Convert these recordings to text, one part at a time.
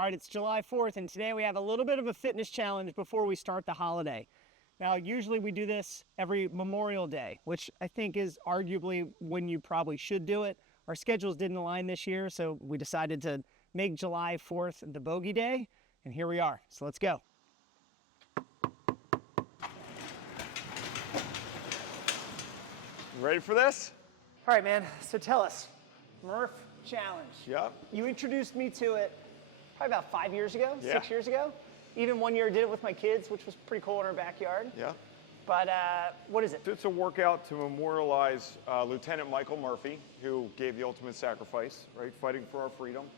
All right, it's July 4th, and today we have a little bit of a fitness challenge before we start the holiday. Now, usually we do this every Memorial Day, which I think is arguably when you probably should do it. Our schedules didn't align this year, so we decided to make July 4th the bogey day, and here we are. So let's go. Ready for this? All right, man, so tell us, Murph Challenge. Yep. You introduced me to it probably about 5 years ago, Yeah. 6 years ago. Even one year I did it with my kids, which was pretty cool in our backyard. Yeah. But what is it? It's a workout to memorialize Lieutenant Michael Murphy, who gave the ultimate sacrifice, right, fighting for our freedom.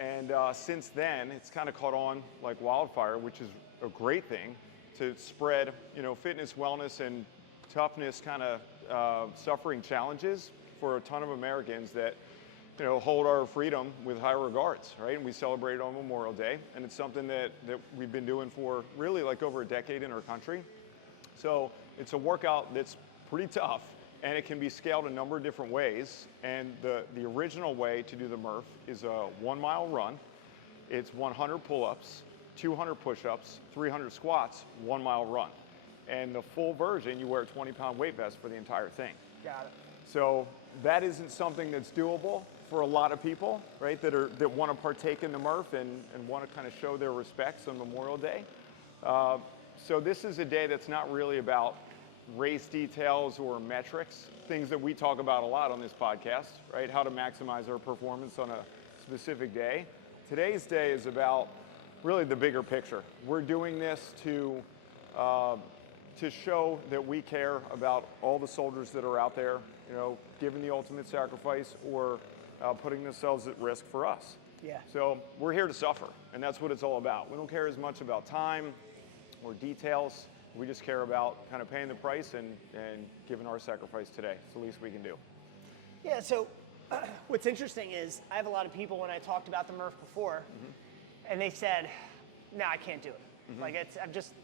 And since then, it's kind of caught on like wildfire, which is a great thing to spread, fitness, wellness, and toughness kind of suffering challenges for a ton of Americans that hold our freedom with high regards, right? And we celebrate it on Memorial Day, and it's something that we've been doing for really like over a decade in our country. So it's a workout that's pretty tough, and it can be scaled a number of different ways. And the original way to do the Murph is a 1 mile run. It's 100 pull-ups, 200 push-ups, 300 squats, 1 mile run. And the full version, you wear a 20-pound weight vest for the entire thing. Got it. So that isn't something that's doable for a lot of people, right, that want to partake in the Murph and want to kind of show their respects on Memorial Day. So this is a day that's not really about race details or metrics, things that we talk about a lot on this podcast, right, how to maximize our performance on a specific day. Today's day is about really the bigger picture. We're doing this to show that we care about all the soldiers that are out there, giving the ultimate sacrifice or putting themselves at risk for us. Yeah. So we're here to suffer, and that's what it's all about. We don't care as much about time or details. We just care about kind of paying the price and giving our sacrifice today. It's the least we can do. Yeah, so what's interesting is I have a lot of people when I talked about the Murph before, and they said, no, I can't do it. Like I'm just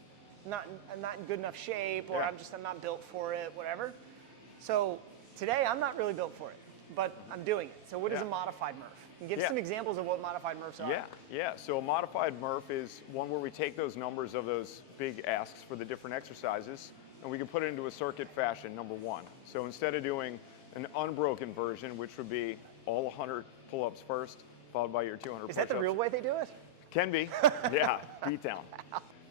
not in good enough shape, or Yeah. I'm not built for it, whatever. So today I'm not really built for it, but I'm doing it. So what is a modified Murph? And give some examples of what modified Murphs are. Yeah. So a modified Murph is one where we take those numbers of those big asks for the different exercises, and we can put it into a circuit fashion, number one. So instead of doing an unbroken version, which would be all 100 pull-ups first, followed by your 200 push-ups. Is that the real way they do it? Can be, yeah, beat down.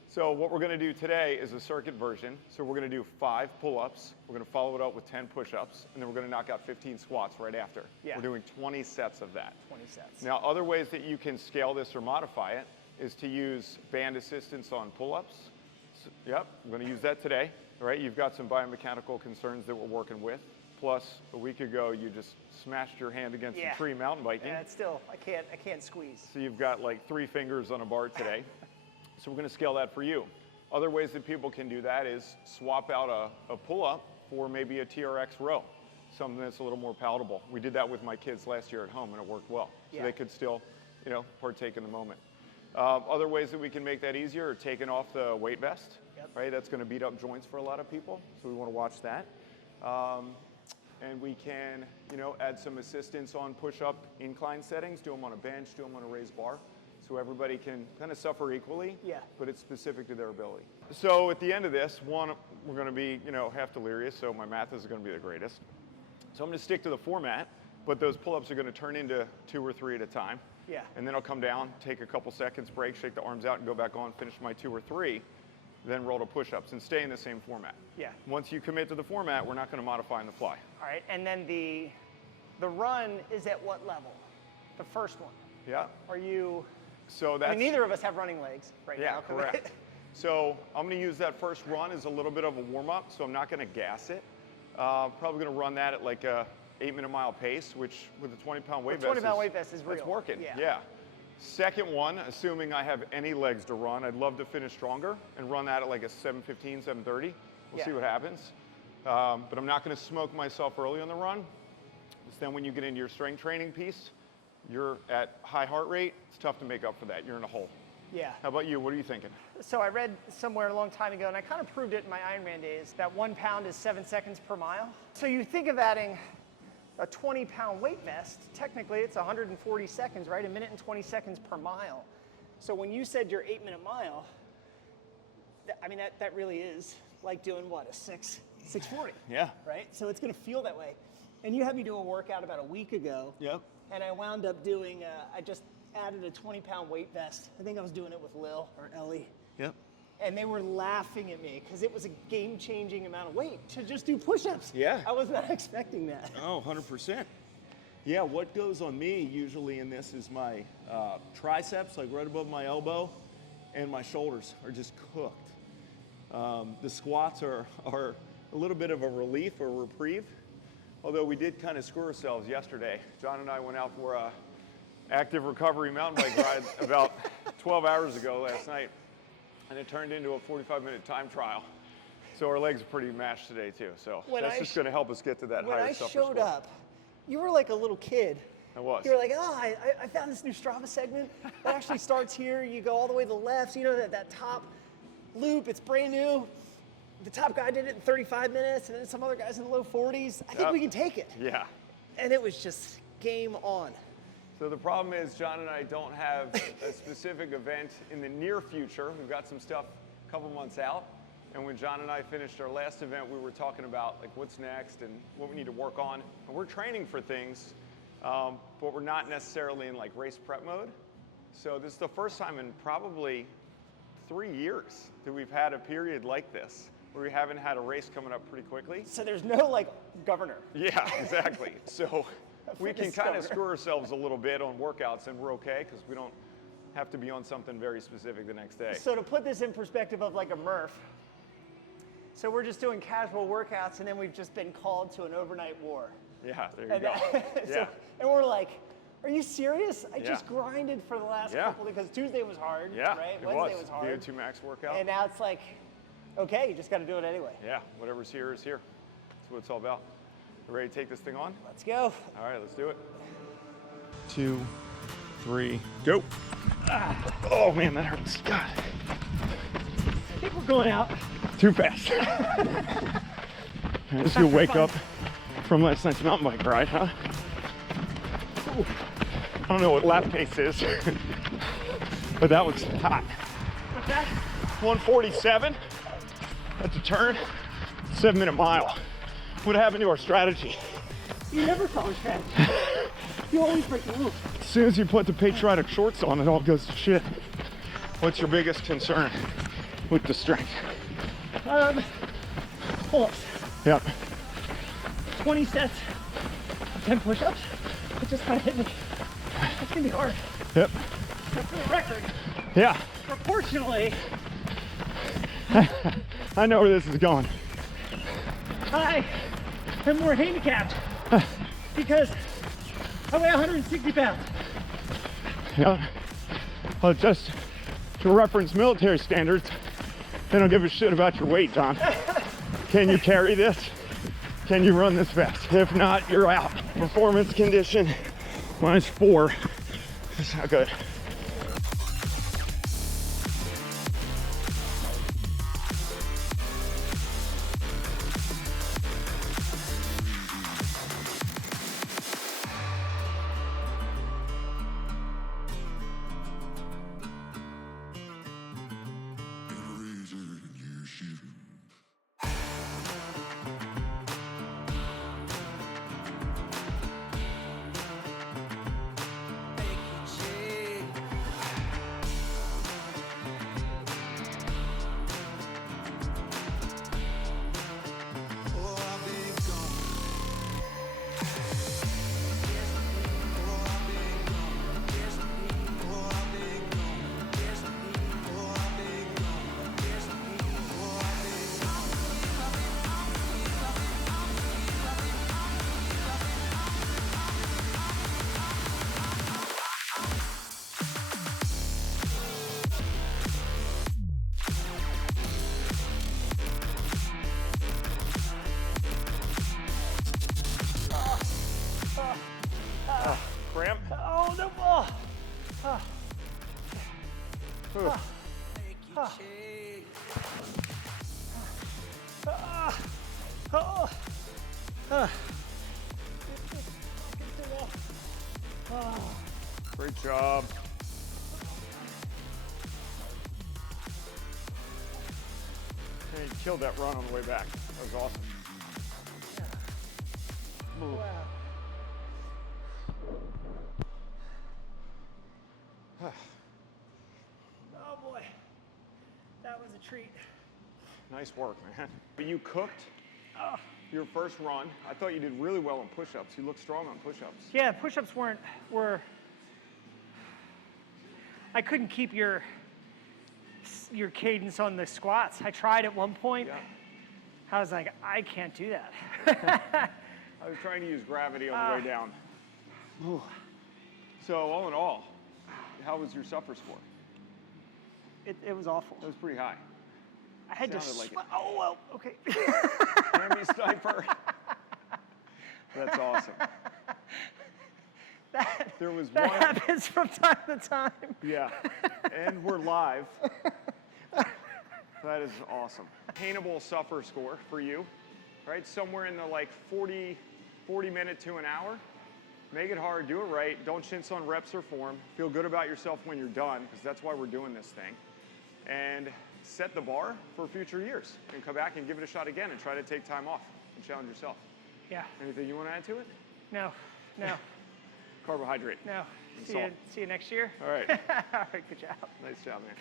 So what we're gonna do today is a circuit version. So we're gonna do 5 pull-ups, we're gonna follow it up with 10 push-ups, and then we're gonna knock out 15 squats right after. Yeah. We're doing 20 sets of that. 20 sets. Now, other ways that you can scale this or modify it is to use band assistance on pull-ups. So, yep, I'm gonna use that today, right? You've got some biomechanical concerns that we're working with. Plus, a week ago, you just smashed your hand against a tree mountain biking. Yeah, it's still, I can't squeeze. So you've got like 3 fingers on a bar today. So we're gonna scale that for you. Other ways that people can do that is swap out a pull-up for maybe a TRX row, something that's a little more palatable. We did that with my kids last year at home, and it worked well. So they could still, partake in the moment. Other ways that we can make that easier are taking off the weight vest, right? That's gonna beat up joints for a lot of people, so we wanna watch that. And we can, add some assistance on push-up incline settings, do them on a bench, do them on a raised bar, so everybody can kind of suffer equally, but it's specific to their ability. So at the end of this, we're gonna be, half delirious, so my math isn't gonna be the greatest. So I'm gonna stick to the format, but those pull-ups are gonna turn into 2 or 3 at a time. Yeah. And then I'll come down, take a couple seconds break, shake the arms out, and go back on, finish my 2 or 3, then roll to push-ups and stay in the same format. Yeah. Once you commit to the format, we're not gonna modify on the fly. All right, and then the run is at what level? The first one. Yeah. Are you? So that's. Neither of us have running legs right now. Yeah, correct. So I'm gonna use that first run as a little bit of a warm-up, so I'm not gonna gas it. Probably gonna run that at like a 8-minute mile pace, which with a 20-pound weight vest. 20-pound weight vest is real. It's working. Yeah. Second one, assuming I have any legs to run, I'd love to finish stronger and run that at like a 7:15, 7:30. We'll see what happens. But I'm not gonna smoke myself early on the run. Because then when you get into your strength training piece, you're at high heart rate, it's tough to make up for that. You're in a hole. Yeah. How about you? What are you thinking? So I read somewhere a long time ago, and I kind of proved it in my Ironman days, that 1 pound is 7 seconds per mile. So you think of adding a 20-pound weight vest, technically it's 140 seconds, right? 1 minute and 20 seconds per mile. So when you said your 8-minute mile, I mean, that really is like doing what, a 6:40? Yeah. Right? So it's gonna feel that way. And you had me do a workout about a week ago. Yep. And I wound up doing, I just added a 20-pound weight vest. I think I was doing it with Lil or Ellie. Yep. And they were laughing at me because it was a game-changing amount of weight to just do push-ups. Yeah. I was not expecting that. Oh, 100%. Yeah, what goes on me usually in this is my triceps, like right above my elbow, and my shoulders are just cooked. The squats are a little bit of a relief or reprieve, although we did kind of screw ourselves yesterday. John and I went out for a active recovery mountain bike ride about 12 hours ago last night, and it turned into a 45-minute time trial. So our legs are pretty mashed today too. So that's just going to help us get to that higher When I suffer showed score. up, you were like a little kid. I was. You were like, oh, I found this new Strava segment that actually starts here. You go all the way to the left. So you know that top loop, it's brand new. The top guy did it in 35 minutes, and then some other guys in the low 40s. I think we can take it. Yeah. And it was just game on. So the problem is John and I don't have a specific event in the near future. We've got some stuff a couple months out. And when John and I finished our last event, we were talking about like what's next and what we need to work on. And we're training for things, but we're not necessarily in like race prep mode. So this is the first time in probably 3 years that we've had a period like this where we haven't had a race coming up pretty quickly. So there's no like governor. Yeah, exactly. So we can fitness kind governor. of screw ourselves a little bit on workouts and we're okay because we don't have to be on something very specific the next day. So to put this in perspective of like a Murph, so we're just doing casual workouts and then we've just been called to an overnight war. Yeah, there you And, go. Yeah. and we're like, are you serious? I Yeah. just grinded for the last couple because Tuesday was hard, Yeah, right? it Wednesday was hard. VO2 max workout. And now it's like, okay, you just got to do it anyway. Yeah, whatever's here is here. That's what it's all about. Ready to take this thing on? Let's go. All right, let's do it. 2, 3, go. Oh man, that hurts. God. I think we're going out. Too fast. As you wake up from last night's mountain bike ride, huh? Ooh. I don't know what lap pace is, but that was hot. What's that? 147. That's a turn. 7-minute mile. What happened to our strategy? You never follow strategy. You always break the rules. As soon as you put the patriotic shorts on, it all goes to shit. What's your biggest concern with the strength? Pull-ups. Yep. 20 sets, 10 push-ups. It just kind of hit me. It's gonna be hard. Yep. But for the record, Yeah. proportionally, I know where this is going. I am more handicapped because I weigh 160 pounds. Yeah. Well, just to reference military standards, they don't give a shit about your weight, John. Can you carry this? Can you run this fast? If not, you're out. Performance condition -4. That's not good. Cramp? Oh, no. Oh. Ooh. Great job. And you killed that run on the way back. That was awesome. Wow. Oh boy, that was a treat. Nice work, man. But you cooked your first run. I thought you did really well on push-ups. You look strong on push-ups. Yeah, push-ups were. I couldn't keep your cadence on the squats. I tried at one point. Yeah. I was like, I can't do that. I was trying to use gravity on the way down. So all in all, how was your suffer score? It was awful. It was pretty high. I had to Sounded like it. oh, well, okay. Hammy sniper. That's awesome. There was That one. happens from time to time. Yeah, and we're live. That is awesome. Attainable suffer score for you, right? Somewhere in the like 40 minute to an hour. Make it hard, do it right. Don't chintz on reps or form. Feel good about yourself when you're done, because that's why we're doing this thing. And set the bar for future years and come back and give it a shot again and try to take time off and challenge yourself. Yeah. Anything you want to add to it? No. Carbohydrate. No. And See salt. you next year. All right. All right, good job. Nice job, man.